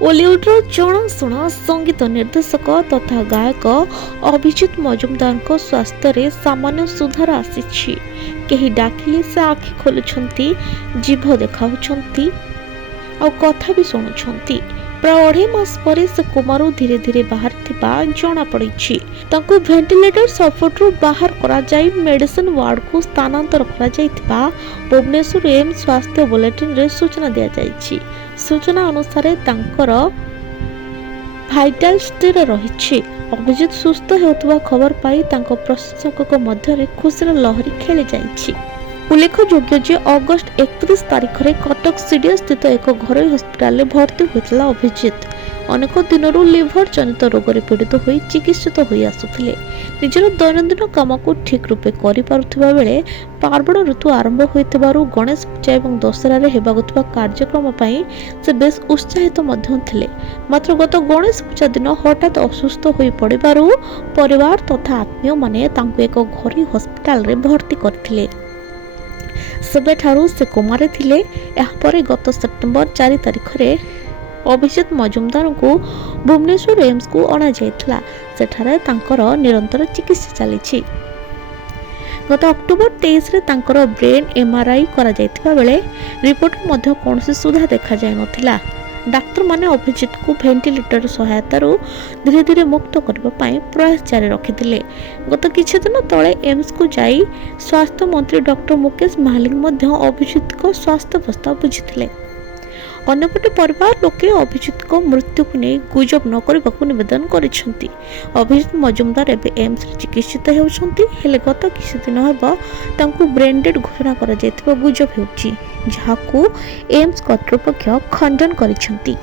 ओलीउड्र जनाशुना संगीत निर्देशक तथा गायक अभिजित मजुमदार स्वास्थ्य रे सामान्य सुधार आसी। केही डाकिले से आखि खोलुछंती, जीभ देखाउछंती और कथा भी शुणुछंती। प्राय 2.5 मास पर से कोमारू धीरे धीरे बाहर जना पड़ी। भेंटिलेटर सपोर्ट बाहर करा जाई मेडिसिन वार्ड को स्थानांतर करा भुवनेश्वर एम्स स्वास्थ्य बुलेटिन रे सूचना दिया जाइछि। सूचना अनुसार तांकर भाइटाल स्थिर रही। अभिजित सुस्थ होता खबर पाई तांको प्रशंसक मध्य खुशीर लहरी खेली जाइछि। उल्लेखयोग्य जे अगस्ट 31 तारिख में कटक सीडीएस स्थित एक घरोई हस्पिटाल भर्ती होता अभिजित अनेक दिन लिभर जनित रोग पीड़ित हो चिकित्सित हो आसुथिले। निजर दैनंदिन काम को ठीक रूपे करिपारुथिबा बेले पार्वण ऋतु आरंभ होइतिबारु गणेश पूजा और दशहरा रे हेबागुथिबा कार्यक्रम पई से बेस उत्साहित मध्य थिले। मात्र गत गणेश पूजा दिन हठात असुस्थ होई पड़िबारु परिवार तथा आत्मीय माने तांको एक घरोई हस्पिटाल रे भर्ती करथिले। सेबेठारु से कोमारे थिले। यापर गत सेप्टेम्बर 4 तारिख रे अभिजित मजुमदार को भुवनेश्वर एम्स को अणा जाइथिला। सेठारे तांकर निरंतर चिकित्सा चली। गत अक्टोबर 23 रे तांकर ब्रेन एमआरआई करा जाइथिबा बेले रिपोर्ट मध्ये कोनोसी सुधा देखा जाय नथिला। डाक्टर माने अभिजित को भेंटिलेटर सहायता धीरे धीरे मुक्त करबा पई प्रयास जारी रखिथिले। गत किछि दिन तळे एम्स को जाई स्वास्थ्य मंत्री डॉक्टर मुकेश महालिक मध्य अभिजित को स्वास्थ्य प्रस्ताव बुझिथिले। अन्यपटे परिवार लोके अभिजित को मृत्यु को नहीं गुजब न करने निवेदन करिसेंती। अभिजित मजुमदार एबे एम्स रे चिकित्सित हेउछंती। हेले गत किछि दिन हेबा तांको ब्रेन डेड घोषणा करा जायतिबा गुजब हेउची, जाहाकू एम्स कर्तृपक्ष खंडन करिसेंती।